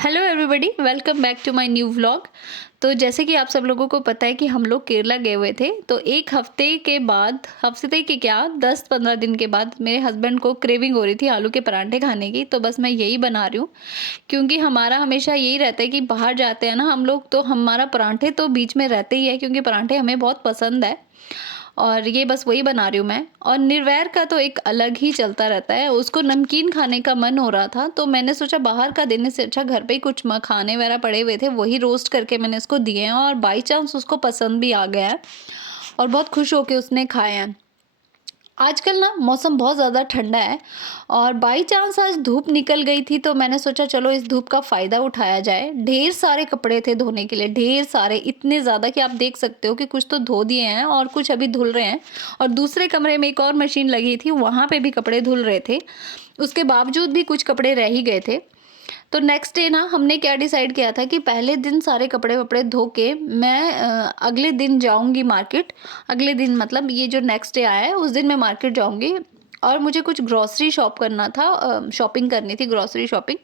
Hello everybody, welcome back to my new vlog. तो जैसे कि आप सब लोगों को पता है कि हम लोग केरला गए हुए थे। तो एक हफ्ते के बाद, हफ्ते के क्या 10-15 दिन के बाद मेरे हस्बैंड को क्रेविंग हो रही थी आलू के परांठे खाने की। तो बस मैं यही बना रही हूँ, क्योंकि हमारा हमेशा यही रहता है कि बाहर जाते हैं ना हम लोग, तो हमारा परांठे तो बीच में रहते ही है, क्योंकि परांठे हमें बहुत पसंद है। और ये बस वही बना रही हूँ मैं। और निर्वैर का तो एक अलग ही चलता रहता है, उसको नमकीन खाने का मन हो रहा था, तो मैंने सोचा बाहर का देने से अच्छा घर पे ही कुछ मखाने वगैरह पड़े हुए थे, वही रोस्ट करके मैंने इसको दिए हैं। और बाई चांस उसको पसंद भी आ गया है और बहुत खुश होके उसने खाए हैं। आजकल ना मौसम बहुत ज़्यादा ठंडा है और बाई चांस आज धूप निकल गई थी, तो मैंने सोचा चलो इस धूप का फ़ायदा उठाया जाए। ढेर सारे कपड़े थे धोने के लिए, ढेर सारे, इतने ज़्यादा कि आप देख सकते हो कि कुछ तो धो दिए हैं और कुछ अभी धुल रहे हैं। और दूसरे कमरे में एक और मशीन लगी थी, वहाँ पे भी कपड़े धुल रहे थे। उसके बावजूद भी कुछ कपड़े रह ही गए थे। तो नेक्स्ट डे ना हमने क्या डिसाइड किया था कि पहले दिन सारे कपड़े वपड़े धो के मैं अगले दिन जाऊंगी मार्केट। अगले दिन मतलब ये जो नेक्स्ट डे आया है उस दिन मैं मार्केट जाऊंगी। और मुझे कुछ ग्रॉसरी शॉप करना था, शॉपिंग करनी थी, ग्रॉसरी शॉपिंग।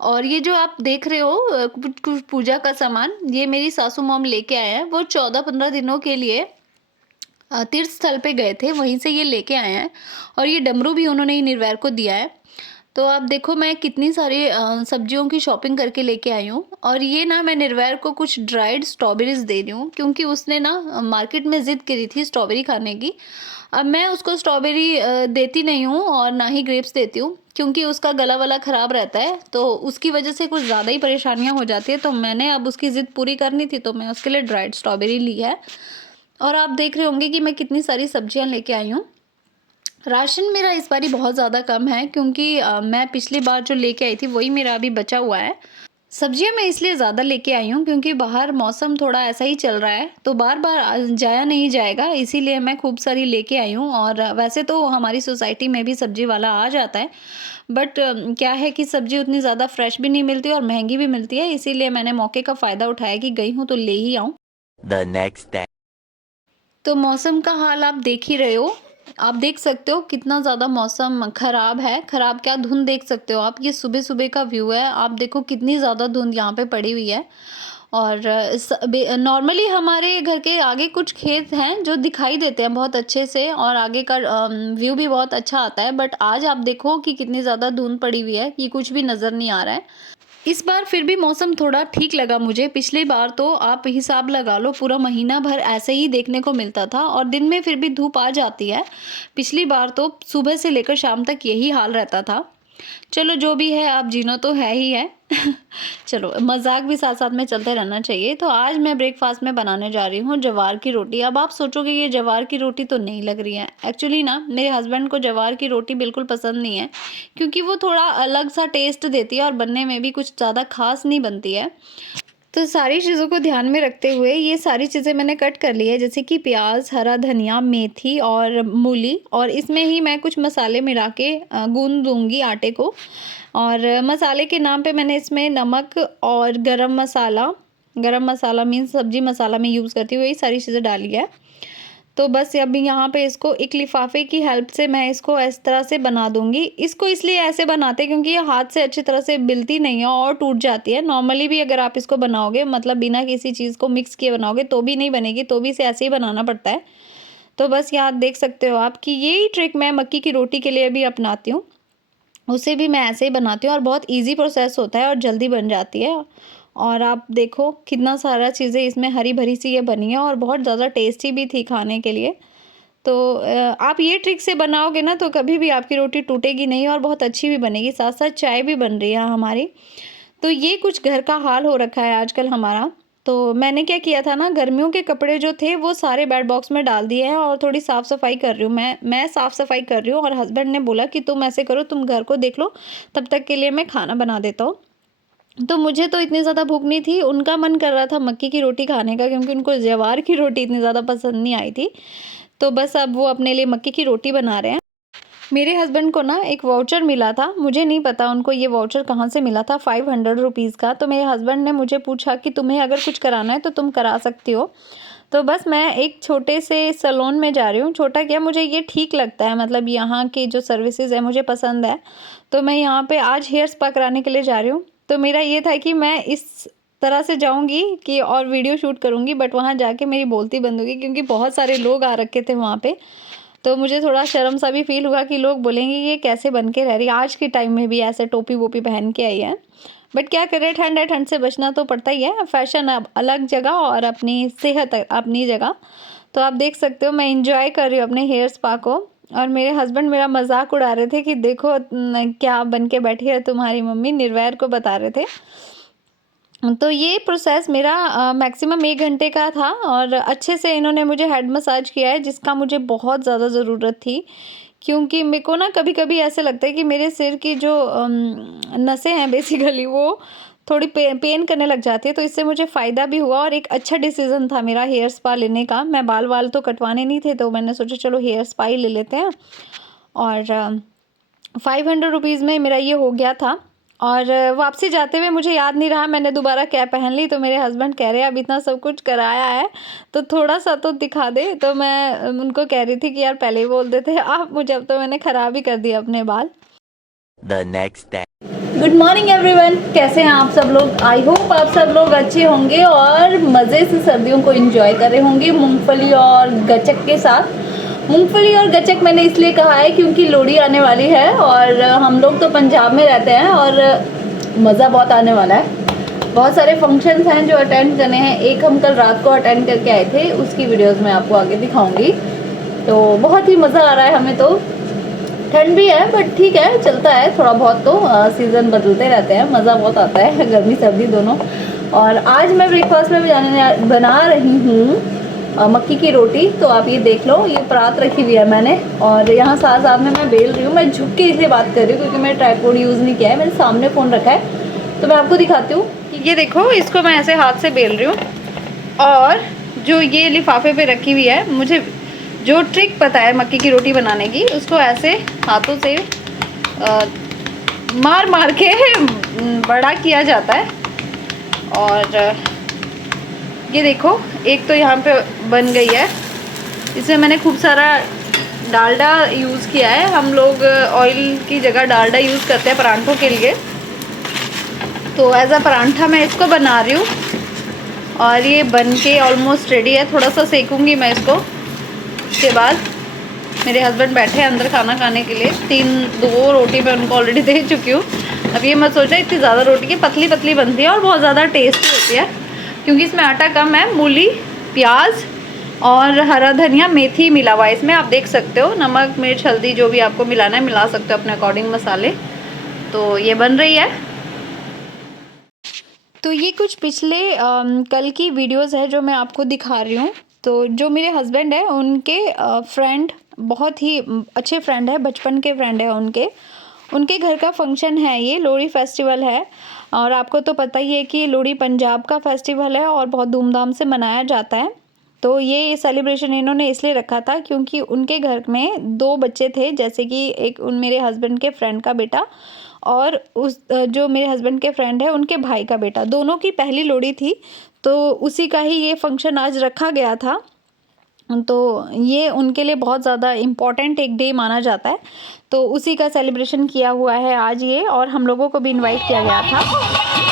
और ये जो आप देख रहे हो कुछ कुछ पूजा का सामान, ये मेरी सासू मॉम लेके आए हैं। वो 14-15 दिनों के लिए तीर्थ स्थल पे गए थे, वहीं से ये लेके आए हैं। और ये डमरू भी उन्होंने ही निर्वैर को दिया है। तो आप देखो मैं कितनी सारी सब्जियों की शॉपिंग करके लेके आई हूँ। और ये ना मैं निर्वैर को कुछ ड्राइड स्ट्रॉबेरीज दे रही हूँ, क्योंकि उसने ना मार्केट में ज़िद करी थी स्ट्रॉबेरी खाने की। अब मैं उसको स्ट्रॉबेरी देती नहीं हूँ और ना ही ग्रेप्स देती हूँ, क्योंकि उसका गला वाला ख़राब रहता है, तो उसकी वजह से कुछ ज़्यादा ही परेशानियाँ हो जाती है। तो मैंने अब उसकी ज़िद पूरी करनी थी, तो मैं उसके लिए ड्राइड स्ट्रॉबेरी ली है। और आप देख रहे होंगे कि मैं कितनी सारी सब्जियाँ लेके आई हूँ। राशन मेरा इस बारी बहुत ज़्यादा कम है, क्योंकि मैं पिछली बार जो लेके आई थी वही मेरा अभी बचा हुआ है। सब्जियां मैं इसलिए ज़्यादा लेके आई हूँ क्योंकि बाहर मौसम थोड़ा ऐसा ही चल रहा है, तो बार बार जाया नहीं जाएगा, इसीलिए मैं खूब सारी लेके आई हूँ। और वैसे तो हमारी सोसाइटी में भी सब्जी वाला आ जाता है, बट क्या है कि सब्जी उतनी ज़्यादा फ्रेश भी नहीं मिलती और महंगी भी मिलती है, इसीलिए मैंने मौके का फ़ायदा उठाया कि गई हूँ तो ले ही आऊँ। The next day. तो मौसम का हाल आप देख ही रहे हो। आप देख सकते हो कितना ज़्यादा मौसम ख़राब है। ख़राब क्या, धुंध देख सकते हो आप, ये सुबह-सुबह का व्यू है। आप देखो कितनी ज़्यादा धुंध यहाँ पे पड़ी हुई है। और नॉर्मली हमारे घर के आगे कुछ खेत हैं जो दिखाई देते हैं बहुत अच्छे से, और आगे का व्यू भी बहुत अच्छा आता है। बट आज आप देखो कि कितनी ज़्यादा धुंध पड़ी हुई है कि कुछ भी नज़र नहीं आ रहा है। इस बार फिर भी मौसम थोड़ा ठीक लगा मुझे। पिछली बार तो आप हिसाब लगा लो पूरा महीना भर ऐसे ही देखने को मिलता था और दिन में फिर भी धूप आ जाती है। पिछली बार तो सुबह से लेकर शाम तक यही हाल रहता था। चलो जो भी है, अब जीना तो है ही है। चलो मज़ाक भी साथ-साथ में चलते रहना चाहिए। तो आज मैं ब्रेकफ़ास्ट में बनाने जा रही हूँ ज्वार की रोटी। अब आप सोचोगे ये ज्वार की रोटी तो नहीं लग रही है। एक्चुअली ना मेरे हस्बैंड को ज्वार की रोटी बिल्कुल पसंद नहीं है, क्योंकि वो थोड़ा अलग-सा टेस्ट देती है और बनने में भी कुछ ज़्यादा ख़ास नहीं बनती है। तो सारी चीज़ों को ध्यान में रखते हुए ये सारी चीज़ें मैंने कट कर ली है, जैसे कि प्याज, हरा धनिया, मेथी और मूली। और इसमें ही मैं कुछ मसाले मिला के गूँध दूँगी आटे को। और मसाले के नाम पे मैंने इसमें नमक और गरम मसाला मीन्स सब्ज़ी मसाला मैं यूज़ करती हूँ, यही सारी चीज़ें डाली है। तो बस अभी यहाँ पे इसको एक लिफ़ाफ़े की हेल्प से मैं इसको इस तरह से बना दूँगी। इसको इसलिए ऐसे बनाते हैं क्योंकि ये हाथ से अच्छी तरह से बिलती नहीं है और टूट जाती है। नॉर्मली भी अगर आप इसको बनाओगे, मतलब बिना किसी चीज़ को मिक्स किए बनाओगे तो भी नहीं बनेगी, तो भी इसे ऐसे ही बनाना पड़ता है। तो बस यहाँ देख सकते हो आप कि यही ट्रिक मैं मक्की की रोटी के लिए भी अपनाती हूँ। उसे भी मैं ऐसे ही बनाती हूँ और बहुत ईज़ी प्रोसेस होता है और जल्दी बन जाती है। और आप देखो कितना सारा चीज़ें इसमें हरी-भरी सी ये बनी है और बहुत ज़्यादा टेस्टी भी थी खाने के लिए। तो आप ये ट्रिक से बनाओगे ना तो कभी भी आपकी रोटी टूटेगी नहीं और बहुत अच्छी भी बनेगी। साथ-साथ चाय भी बन रही है हमारी। तो ये कुछ घर का हाल हो रखा है आजकल हमारा। तो मैंने क्या किया था ना, गर्मियों के कपड़े जो थे वो सारे बेड बॉक्स में डाल दिए हैं और थोड़ी साफ़-सफ़ाई कर रही हूँ मैं साफ़-सफ़ाई कर रही हूँ। और हस्बैंड ने बोला कि तुम ऐसे करो, तुम घर को देख लो, तब तक के लिए मैं खाना बना देता हूँ। तो मुझे तो इतनी ज़्यादा भूख नहीं थी, उनका मन कर रहा था मक्की की रोटी खाने का, क्योंकि उनको ज्वार की रोटी इतनी ज़्यादा पसंद नहीं आई थी। तो बस अब वो अपने लिए मक्की की रोटी बना रहे हैं। मेरे हस्बैंड को ना एक वाउचर मिला था, मुझे नहीं पता उनको ये वाउचर कहाँ से मिला था, 500 रुपीज़ का। तो मेरे हस्बैंड ने मुझे पूछा कि तुम्हें अगर कुछ कराना है तो तुम करा सकती हो। तो बस मैं एक छोटे से सैलून में जा रही हूँ। छोटा क्या, मुझे ये ठीक लगता है, मतलब यहाँ की जो सर्विसेज है मुझे पसंद है। तो मैं यहाँ पे आज हेयर स्पा कराने के लिए जा रही हूँ। तो मेरा ये था कि मैं इस तरह से जाऊँगी कि और वीडियो शूट करूँगी, बट वहाँ जाके मेरी बोलती बंद होगी क्योंकि बहुत सारे लोग आ रखे थे वहाँ पे। तो मुझे थोड़ा शर्म सा भी फ़ील हुआ कि लोग बोलेंगे ये कैसे बन के रह रही है, आज के टाइम में भी ऐसे टोपी-वोपी पहन के आई है। बट क्या करें, ठंड है, ठंड से बचना तो पड़ता ही है। फ़ैशन अब अलग जगह और अपनी सेहत अपनी जगह। तो आप देख सकते हो मैं एन्जॉय कर रही हूँ अपने हेयर स्पा को, और मेरे हस्बैंड मेरा मज़ाक उड़ा रहे थे कि देखो क्या बन के बैठी है तुम्हारी मम्मी, निर्वैर को बता रहे थे। तो ये प्रोसेस मेरा मैक्सिमम 1 घंटे का था और अच्छे से इन्होंने मुझे हेड मसाज किया है, जिसका मुझे बहुत ज़्यादा ज़रूरत थी। क्योंकि मेरे को ना कभी-कभी ऐसा लगता है कि मेरे सिर की जो नसें हैं बेसिकली वो थोड़ी पेन करने लग जाती है, तो इससे मुझे फ़ायदा भी हुआ और एक अच्छा डिसीज़न था मेरा हेयर स्पा लेने का। मैं बाल-वाल तो कटवाने नहीं थे, तो मैंने सोचा चलो हेयर स्पा ही ले लेते हैं, और 500 रुपीज़ में मेरा ये हो गया था। और वापसी जाते हुए मुझे याद नहीं रहा, मैंने दोबारा कैप पहन ली, तो मेरे हस्बैंड कह रहे हैं अब इतना सब कुछ कराया है तो थोड़ा-सा तो दिखा दे। तो मैं उनको कह रही थी कि यार पहले ही बोल देते आप मुझे, अब तो मैंने ख़राब ही कर दिए अपने बाल। The next day. Good morning everyone, कैसे हैं आप सब लोग? आई होप आप सब लोग अच्छे होंगे और मज़े से सर्दियों को एंजॉय कर रहे होंगे मूंगफली और गचक के साथ। मूंगफली और गचक मैंने इसलिए कहा है क्योंकि लोहड़ी आने वाली है और हम लोग तो पंजाब में रहते हैं और मज़ा बहुत आने वाला है। बहुत सारे फंक्शंस हैं जो अटेंड करने हैं। एक हम कल रात को अटेंड करके आए थे, उसकी वीडियोस मैं आपको आगे दिखाऊंगी। तो बहुत ही मज़ा आ रहा है हमें। तो ठंड भी है बट ठीक है, चलता है थोड़ा बहुत, तो सीज़न बदलते रहते हैं, मज़ा बहुत आता है गर्मी सर्दी दोनों। और आज मैं ब्रेकफास्ट में भी बना रही हूँ मक्की की रोटी। तो आप ये देख लो, ये परात रखी हुई है मैंने और यहाँ साथ में मैं बेल रही हूँ। मैं झुक के इसलिए बात कर रही हूँ क्योंकि मैंने ट्राइपॉड यूज़ नहीं किया है, मेरे सामने फ़ोन रखा है। तो मैं आपको दिखाती हूँ, ये देखो इसको मैं ऐसे हाथ से बेल रही हूँ और जो ये लिफाफे पे रखी हुई है, मुझे जो ट्रिक पता है मक्की की रोटी बनाने की, उसको ऐसे हाथों से मार के बड़ा किया जाता है। और ये देखो एक तो यहाँ पे बन गई है, इसमें मैंने खूब सारा डालडा यूज़ किया है। हम लोग ऑयल की जगह डालडा यूज़ करते हैं परांठों के लिए, तो एज अ परांठा मैं इसको बना रही हूँ। और ये बन के ऑलमोस्ट रेडी है, थोड़ा सा सेकूँगी मैं इसको। उसके बाद मेरे हस्बैंड बैठे हैं अंदर खाना खाने के लिए। 2 रोटी मैं उनको ऑलरेडी दे चुकी हूँ। अब ये मत सोचा इतनी ज़्यादा रोटी की, पतली पतली बनती है और बहुत ज़्यादा टेस्टी होती है क्योंकि इसमें आटा कम है, मूली, प्याज और हरा धनिया, मेथी मिला हुआ है इसमें। आप देख सकते हो नमक मिर्च हल्दी जो भी आपको मिलाना है मिला सकते हो अपने अकॉर्डिंग मसाले। तो ये बन रही है। तो ये कुछ पिछले कल की वीडियोस है जो मैं आपको दिखा रही हूँ। तो जो मेरे हस्बैंड है उनके फ्रेंड, बहुत ही अच्छे फ्रेंड है, बचपन के फ्रेंड है उनके घर का फंक्शन है, ये लोहड़ी फेस्टिवल है। और आपको तो पता ही है कि लोहड़ी पंजाब का फेस्टिवल है और बहुत धूमधाम से मनाया जाता है। तो ये सेलिब्रेशन इन्होंने इसलिए रखा था क्योंकि उनके घर में 2 बच्चे थे, जैसे कि एक मेरे हस्बैंड के फ्रेंड का बेटा और उस जो मेरे हस्बैंड के फ्रेंड है उनके भाई का बेटा, दोनों की पहली लोहड़ी थी। तो उसी का ही ये फंक्शन आज रखा गया था। तो ये उनके लिए बहुत ज़्यादा इम्पॉर्टेंट एक डे माना जाता है। तो उसी का सेलिब्रेशन किया हुआ है आज ये, और हम लोगों को भी इनवाइट किया गया था।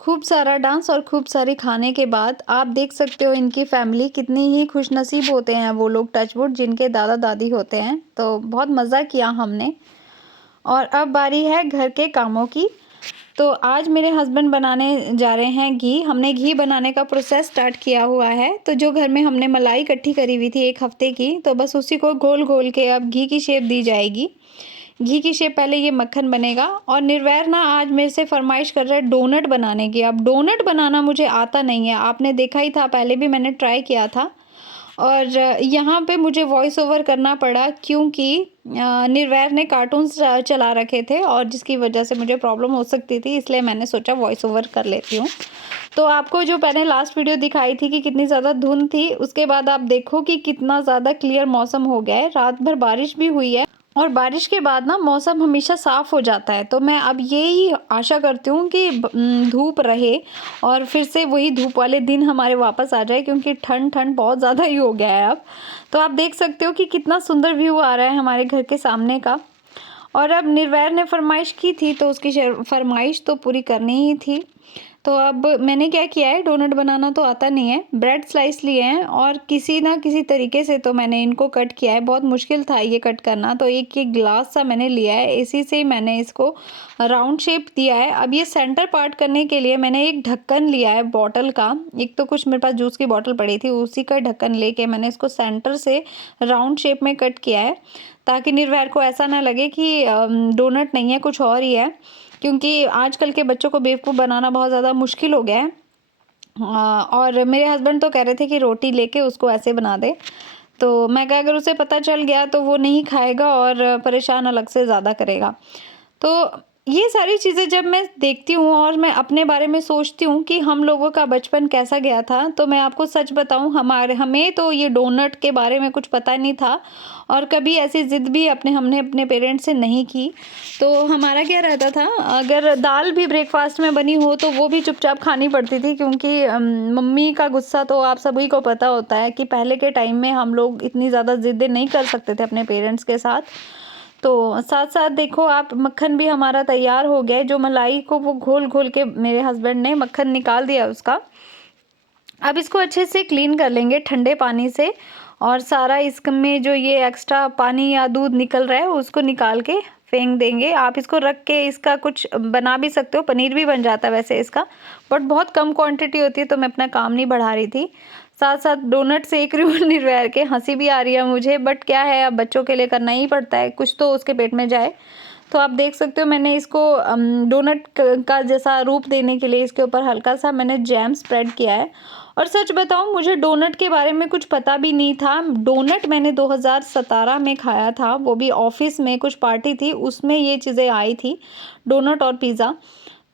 खूब सारा डांस और खूब सारी खाने के बाद आप देख सकते हो इनकी फैमिली कितनी ही खुशनसीब होते हैं वो लोग, टचवुड, जिनके दादा दादी होते हैं। तो बहुत मज़ा किया हमने। और अब बारी है घर के कामों की। तो आज मेरे हस्बैंड बनाने जा रहे हैं घी। हमने घी बनाने का प्रोसेस स्टार्ट किया हुआ है। तो जो घर में हमने मलाई इकट्ठी करी हुई थी 1 हफ्ते की, तो बस उसी को घोल घोल के अब घी की शेप दी जाएगी। घी की शेप पहले ये मक्खन बनेगा। और निर्वैर ना आज मेरे से फरमाइश कर रहा है डोनट बनाने की। अब डोनट बनाना मुझे आता नहीं है, आपने देखा ही था, पहले भी मैंने ट्राई किया था और यहाँ पे मुझे वॉइस ओवर करना पड़ा क्योंकि निर्वैर ने कार्टून्स चला रखे थे और जिसकी वजह से मुझे प्रॉब्लम हो सकती थी, इसलिए मैंने सोचा वॉइस ओवर कर लेती हूँ। तो आपको जो मैंने लास्ट वीडियो दिखाई थी कि कितनी ज़्यादा धुंध थी, उसके बाद आप देखो कि कितना ज़्यादा क्लियर मौसम हो गया है। रात भर बारिश भी हुई है और बारिश के बाद ना मौसम हमेशा साफ़ हो जाता है। तो मैं अब यही आशा करती हूँ कि धूप रहे और फिर से वही धूप वाले दिन हमारे वापस आ जाए, क्योंकि ठंड बहुत ज़्यादा ही हो गया है अब। तो आप देख सकते हो कि कितना सुंदर व्यू आ रहा है हमारे घर के सामने का। और अब निर्वैर ने फरमाइश की थी तो उसकी फरमाइश तो पूरी करनी ही थी। तो अब मैंने क्या किया है, डोनट बनाना तो आता नहीं है, ब्रेड स्लाइस लिए हैं और किसी ना किसी तरीके से तो मैंने इनको कट किया है। बहुत मुश्किल था ये कट करना, तो एक गिलास सा मैंने लिया है, इसी से ही मैंने इसको राउंड शेप दिया है। अब ये सेंटर पार्ट करने के लिए मैंने एक ढक्कन लिया है बॉटल का, एक तो कुछ मेरे पास जूस की बॉटल पड़ी थी, उसी का ढक्कन लेके मैंने इसको सेंटर से राउंड शेप में कट किया है, ताकि निर्वैर को ऐसा ना लगे कि डोनट नहीं है, कुछ और ही है। क्योंकि आजकल के बच्चों को बेवकूफ़ बनाना बहुत ज़्यादा मुश्किल हो गया है। और मेरे हस्बैंड तो कह रहे थे कि रोटी लेके उसको ऐसे बना दे, तो मैं कहा अगर उसे पता चल गया तो वो नहीं खाएगा और परेशान अलग से ज़्यादा करेगा। तो ये सारी चीज़ें जब मैं देखती हूँ और मैं अपने बारे में सोचती हूँ कि हम लोगों का बचपन कैसा गया था, तो मैं आपको सच बताऊँ हमें तो ये डोनट के बारे में कुछ पता नहीं था और कभी ऐसी ज़िद भी हमने अपने पेरेंट्स से नहीं की। तो हमारा क्या रहता था, अगर दाल भी ब्रेकफास्ट में बनी हो तो वो भी चुपचाप खानी पड़ती थी, क्योंकि मम्मी का गुस्सा तो आप सभी को पता होता है कि पहले के टाइम में हम लोग इतनी ज़्यादा ज़िद्दें नहीं कर सकते थे अपने पेरेंट्स के साथ। तो साथ-साथ देखो आप, मक्खन भी हमारा तैयार हो गया है, जो मलाई को वो घोल-घोल के मेरे हस्बैंड ने मक्खन निकाल दिया उसका। अब इसको अच्छे से क्लीन कर लेंगे ठंडे पानी से और सारा इसमें जो ये एक्स्ट्रा पानी या दूध निकल रहा है उसको निकाल के फेंक देंगे। आप इसको रख के इसका कुछ बना भी सकते हो, पनीर भी बन जाता है वैसे इसका, बट बहुत कम क्वांटिटी होती है तो मैं अपना काम नहीं बढ़ा रही थी। साथ-साथ डोनट सेक रही हूँ निर्वैर के, हँसी भी आ रही है मुझे, बट क्या है अब बच्चों के लिए करना ही पड़ता है, कुछ तो उसके पेट में जाए। तो आप देख सकते हो मैंने इसको डोनट का जैसा रूप देने के लिए इसके ऊपर हल्का सा मैंने जैम स्प्रेड किया है। और सच बताऊं, मुझे डोनट के बारे में कुछ पता भी नहीं था। डोनट मैंने 2017 में खाया था, वो भी ऑफिस में कुछ पार्टी थी, उसमें ये चीज़ें आई थी, डोनट और पिज़्ज़ा।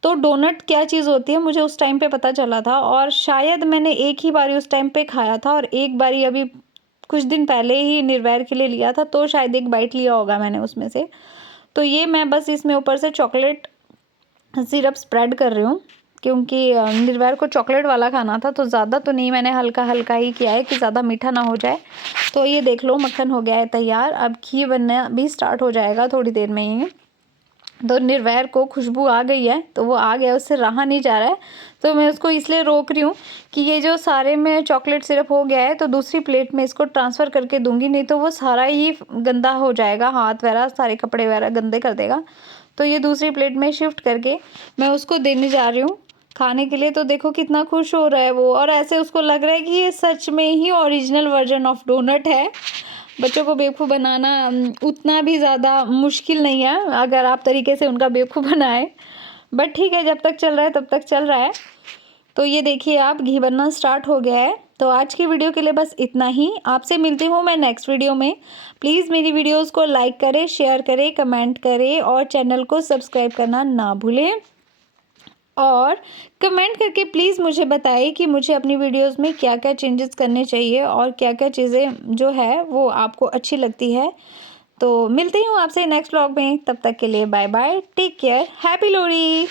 तो डोनट क्या चीज़ होती है मुझे उस टाइम पे पता चला था और शायद मैंने एक ही बारी उस टाइम पे खाया था और एक बारी अभी कुछ दिन पहले ही निर्वैर के लिए लिया था, तो शायद एक बाइट लिया होगा मैंने उसमें से। तो ये मैं बस इसमें ऊपर से चॉकलेट सिरप स्प्रेड कर रही हूँ, क्योंकि निर्वैर को चॉकलेट वाला खाना था, तो ज़्यादा तो नहीं, मैंने हल्का-हल्का ही किया है कि ज़्यादा मीठा ना हो जाए। तो ये देख लो मक्खन हो गया है तैयार, अब घी बनना भी स्टार्ट हो जाएगा थोड़ी देर में ही। तो निर्वैर को खुशबू आ गई है, तो वो आ गया, उससे रहा नहीं जा रहा है, तो मैं उसको इसलिए रोक रही हूँ कि ये जो सारे में चॉकलेट सिरप हो गया है तो दूसरी प्लेट में इसको ट्रांसफ़र करके दूंगी, नहीं तो वो सारा ही गंदा हो जाएगा, हाथ वगैरह सारे कपड़े वगैरह गंदे कर देगा। तो ये दूसरी प्लेट में शिफ्ट करके मैं उसको देने जा रही हूँ खाने के लिए। तो देखो कितना खुश हो रहा है वो, और ऐसे उसको लग रहा है कि ये सच में ही ओरिजिनल वर्जन ऑफ डोनट है। बच्चों को बेवकूफ़ बनाना उतना भी ज़्यादा मुश्किल नहीं है अगर आप तरीके से उनका बेवकूफ़ बनाएं, बट ठीक है, जब तक चल रहा है तब तक चल रहा है। तो ये देखिए आप, घी बनना स्टार्ट हो गया है। तो आज की वीडियो के लिए बस इतना ही, आपसे मिलती हूँ मैं नेक्स्ट वीडियो में। प्लीज़ मेरी वीडियोज़ को लाइक करें, शेयर करें, कमेंट करें और चैनल को सब्सक्राइब करना ना भूलें। और कमेंट करके प्लीज़ मुझे बताइए कि मुझे अपनी वीडियोस में क्या-क्या चेंजेस करने चाहिए और क्या-क्या चीज़ें जो है वो आपको अच्छी लगती है। तो मिलती हूँ आपसे नेक्स्ट व्लॉग में, तब तक के लिए bye bye, take care, happy Lohri.